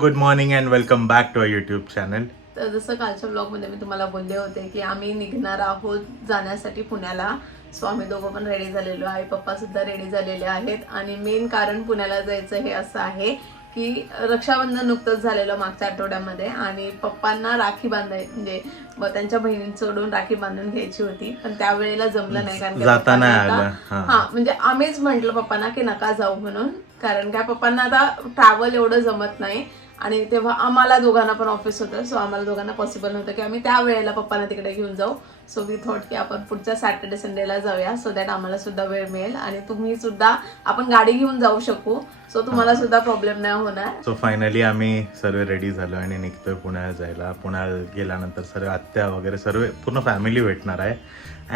Good morning and welcome back to a YouTube channel तर जसं कालच्या ब्लॉगमध्ये मी तुम्हाला बोलले होते की आम्ही निघणार आहोत जाण्यासाठी पुण्याला. सो आम्ही दोघं पण रेडी झालेलो आहे. पप्पा सुद्धा रेडी झालेले आहेत. आणि मेन कारण पुण्याला जायचं हे असं आहे की रक्षाबंधन नुकतंच झालेलं मागच्या आठवड्यामध्ये. आणि पप्पांना राखी बांधाय म्हणजे त्यांच्या बहिणींकडून राखी बांधून घ्यायची होती. पण त्यावेळेला जमलं नाही कारण की जाता नाही पप्पांना आलं, आता- हा. हा म्हणजे आम्हीच म्हंटल पप्पांना की नका जाऊ म्हणून. कारण काय पप्पांना आता ट्रॅव्हल एवढं जमत नाही. आणि तेव्हा आम्हाला दोघांना पण ऑफिस होतं सो आम्हाला दोघांना पॉसिबल नव्हतं की आम्ही त्या वेळेला पप्पांना तिकडे घेऊन जाऊ. सो वी थॉट की आपण पुढच्या सॅटर्डे संडेला जाऊया सो दॅट आम्हाला सुद्धा वेळ मिळेल आणि तुम्ही सुद्धा आपण गाडी घेऊन जाऊ शकू. सो तुम्हाला सुद्धा प्रॉब्लेम नाही होणार. सो फायनली आम्ही सर्व रेडी झालो आणि निघतोय पुण्याला जायला. पुण्याला गेल्यानंतर सर्व आत्या वगैरे सर्व पूर्ण फॅमिली भेटणार आहे.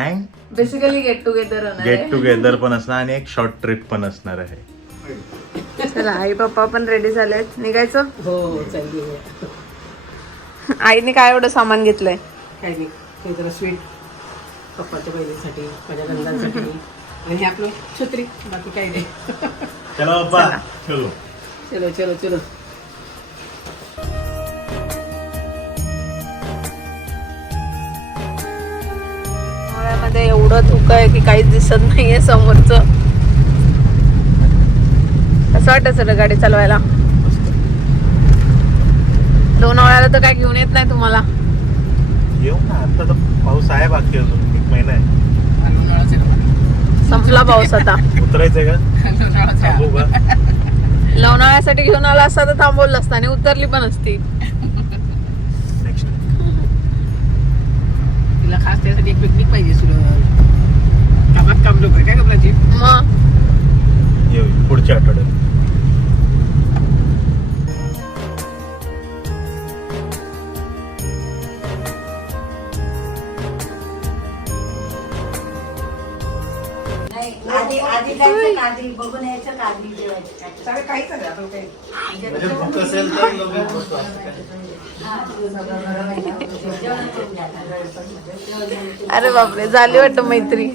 अँड बेसिकली गेट टुगेदर होणार गेट टुगेदर पण असणार आणि एक शॉर्ट ट्रिप पण असणार आहे. चला आई पप्पा पण रेडी झालेत. निघायचं? हो हो चालली आईने काय एवढं सामान घेतलंय? काही नाही काही जरा स्वीट पप्पाच्या बहिणीसाठी माझ्या नंदांसाठी आणि हे आपलं छत्री बाकी काही नाही. चला बाबा चलो. चलो चलो चलो. उन्हाळ्यामध्ये एवढं धुकं आहे की काहीच दिसत नाहीये समोरचं. वाटतं सर गाडी चालवायला. लोणावळ्याला तर काय घेऊन येत नाही तुम्हाला. येऊ ना आता तर पाऊस आहे बाकी अजून एक महिना आहे. संपला पाऊस आता. उतरायचंय का? थांबू का? लोणावळ्यासाठी घेऊन आला असता तर थांबवलं असतं आणि उतरली पण असती. तिला खास त्यासाठी एक पिकनिक पाहिजे सुरू. कामात काम नको काय कपलाची मग? येऊ पुढच्या आठवड्यात. आधी आधी जायचं का आधी बघून यायचं का आधी जेवायचं काय काही चालेल आपण काही जेवण करून घ्या. अरे बापरे झाली वाटतं मैत्री.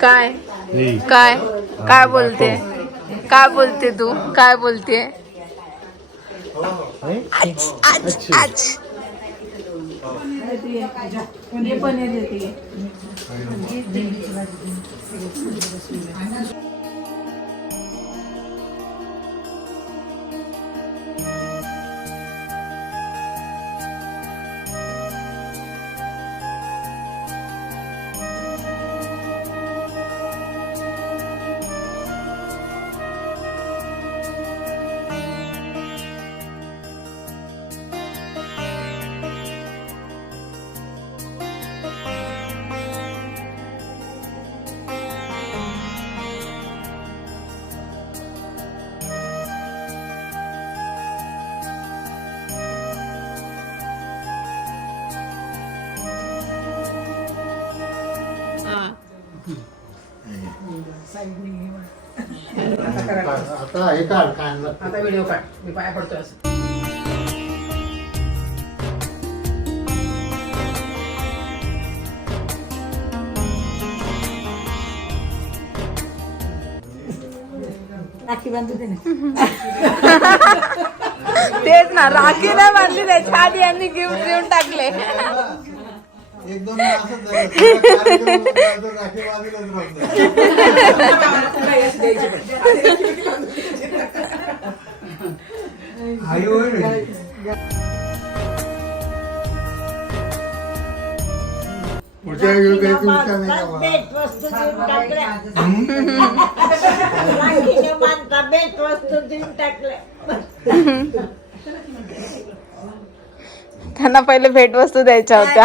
काय? काय? काय बोलते? काय बोलते तू? काय बोलते? आता व्हिडिओ काढ मी पाया पडतोय असं राखी बांधू दे ना तेच ना राखी नाही बांधली त्याच्या आधी यांनी गिफ्ट देऊन टाकले. एक दोन असंच झालं. सगळं कार्यक्रम होता, तर राखी बांधूनच जायचं. आई होय रे. पुढच्या वेळी काही चिंता नाही का मला? भेट वस्तू देऊन टाकल्या राखीने मानता भेट वस्तू देऊन टाकल्या त्यांना पहिले भेटवस्तू द्यायच्या होत्या.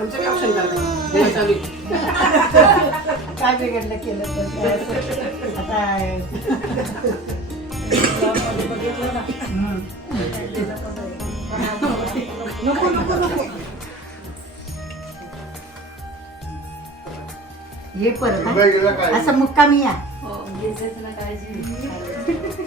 आमचं काम सांगतात काय बिघडलं केलं तर? काय? नको नको नको. ये परत असं मुक्कामी या. हो, काळजी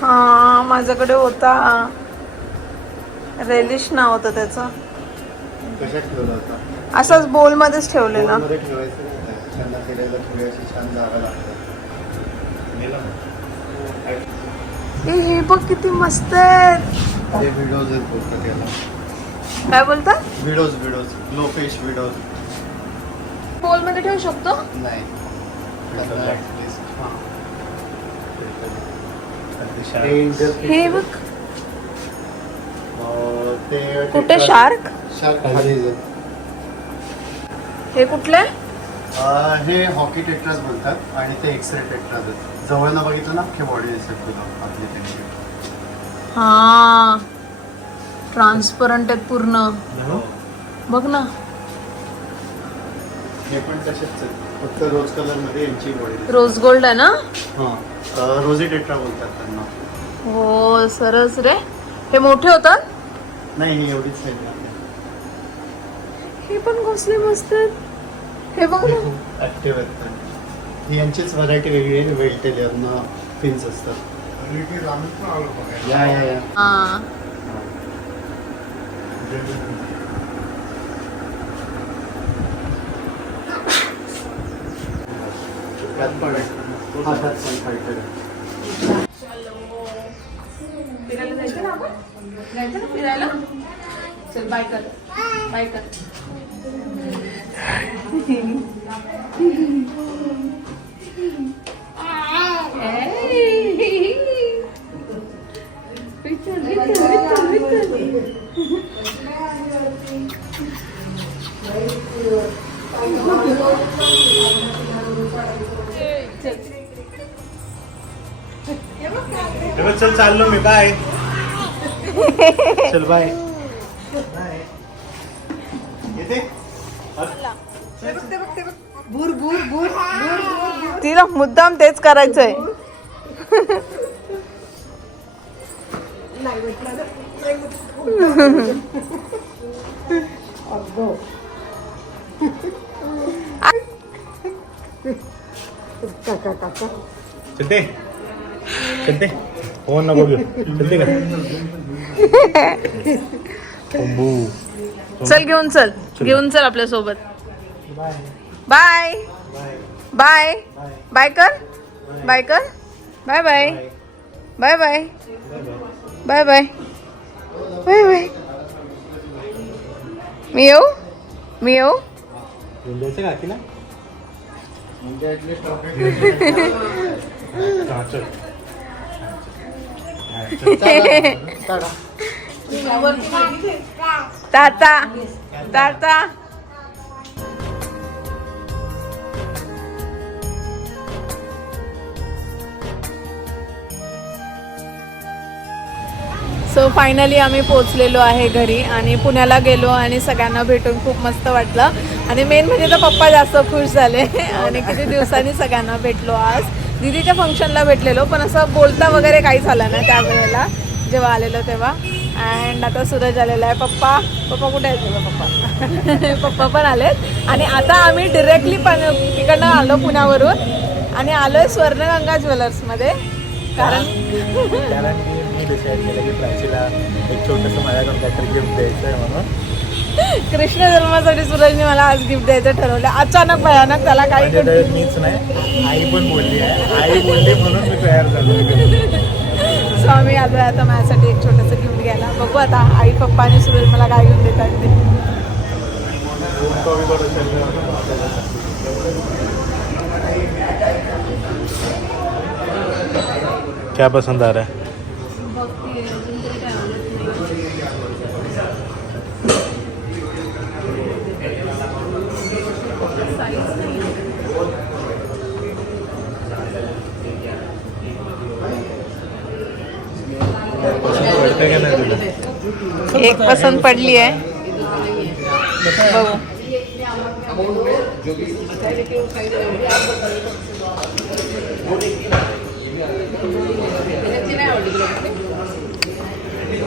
हा माझ्याकडे होता. रेलिश नाव होतं त्याचं. कशात ठेवला होता? असंच बोल मध्येच ठेवलेला मध्ये ठेवायचं नाही छान जागा लागते. ए, हे बघ किती मस्त आहेत. ते याला. काय बोलता? व्हिडिओज व्हिडिओज लो फेश व्हिडिओज बोलमध्ये ठेवू शकतो? नाही. हे बघ. कुठे? शार्क. हे कुठले? हे हॉकी टेट्रास बोलतात आणि ते एक्सरे टेट्रास आहेत. जवळनं बघितलं ना अख्खे बॉडी दिसत तुला आपली त्यांची. हा. ट्रान्सपरंट आहेत पूर्ण. बघ ना. हे पण तसेच फक्त रोज कलरमध्ये यांची बॉडी रोज गोल्ड आहे ना? हां. रोजी टेट्रा बोलतात त्यांना. हो सरस रे. हे मोठे होतात? नाही ही एवढीच आहे हे पण कसले मस्त आहेत. हे बघ ना. आहेत पण. ही यांचीच व्हरायटी वेगळी आहे वेल्टेलियरनं फिन्स असतात. या या या. हा. त्यात पण आहे. पण फिरायला जायचं ना आपण जायचं ना फिरायला चल बाय कर बाय कर चाललो मी बाय चल बाय येते? तिला मुद्दाम तेच करायचंय. काका काका चलते चलते फोन नको घेऊ. चलते का अब्बू. चल घेऊन चल. घेऊन चल आपल्यासोबत. बाय. बाय. बाय. कर. बाय कर. Bye bye. Bye. Bye bye. Bye bye bye. मी येऊ? मी येऊ? घेऊन जायचं का तिला म्हणजे ऍटलिस्ट हा, चल टाटा टाटा सो फायनली आम्ही पोचलेलो आहे घरी आणि पुण्याला गेलो आणि सगळ्यांना भेटून खूप मस्त वाटलं. आणि मेन म्हणजे तर पप्पा जास्त खुश झाले आणि किती दिवसांनी सगळ्यांना भेटलो आज. दिदीच्या फंक्शनला भेटलेलो पण असं बोलता वगैरे काही झालं ना त्यावेळेला जेव्हा आलेलो तेव्हा. अँड आता सूरज आलेला आहे. पप्पा पप्पा कुठे आहेत? तुझा पप्पा. पप्पा पण आलेत. आणि आता आम्ही डिरेक्टली पण तिकडनं आलो पुण्यावरून. आणि आलोय स्वर्णगंगा ज्वेलर्समध्ये कारण कारण मी डिसाईड केलं की प्राचीला एक छोटंसं माझ्याकडून काहीतरी गिफ्ट द्यायचं आहे म्हणून. कृष्ण जन्मासाठी सूरजने मला आज गिफ्ट द्यायचं ठरवलं. अचानक भयानक त्याला काही मीच नाही आई पण बोलली आहे. आई बोलली म्हणून मी तयार झालो. स्वामी आलोय आता माझ्यासाठी एक छोटंसं गिफ्ट घ्यायला. बघू आता आई पप्पा आणि सूरज मला काय गिफ्ट देतात ते. क्या पसंद आ रहा है? एक पसंत पडली आहे. बघू.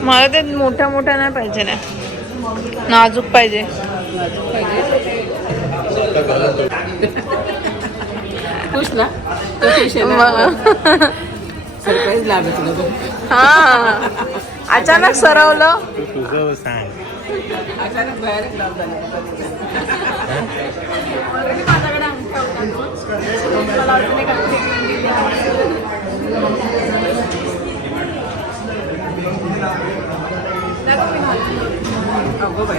मला ते मोठ्या मोठ्या नाही पाहिजे ना. नाजूक पाहिजे. खुश ना? सरप्राईज. हा. अचानक सरवलं. तू तुझं सांग. अचानक भयानक लाभ झाला ऑलरेडी माझ्याकडे अंगठ्या होत्या दोन. मला अजून एक अंगठी घेऊन दिली आहे. दाखव मी घालते. अगो बाई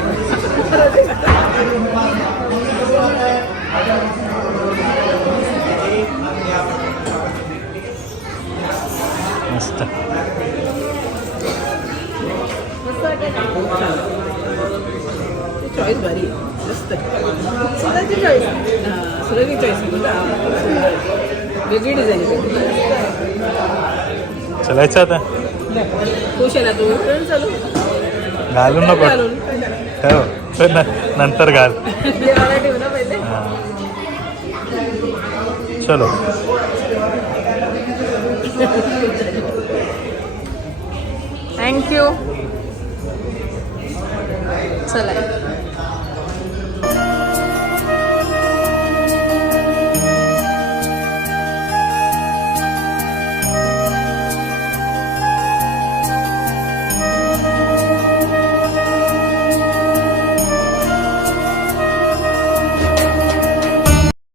मस्त चॉईस भारी. मस्त. चॉईस चॉईस वेगळी डिझाईन चलायचं आता? खुश आहे ना तू? चल चालू. घालून नको. ठेव तर न- नंतर घाल. देवाला ठेव ना पहिले. हा. चलो. थँक्यू चला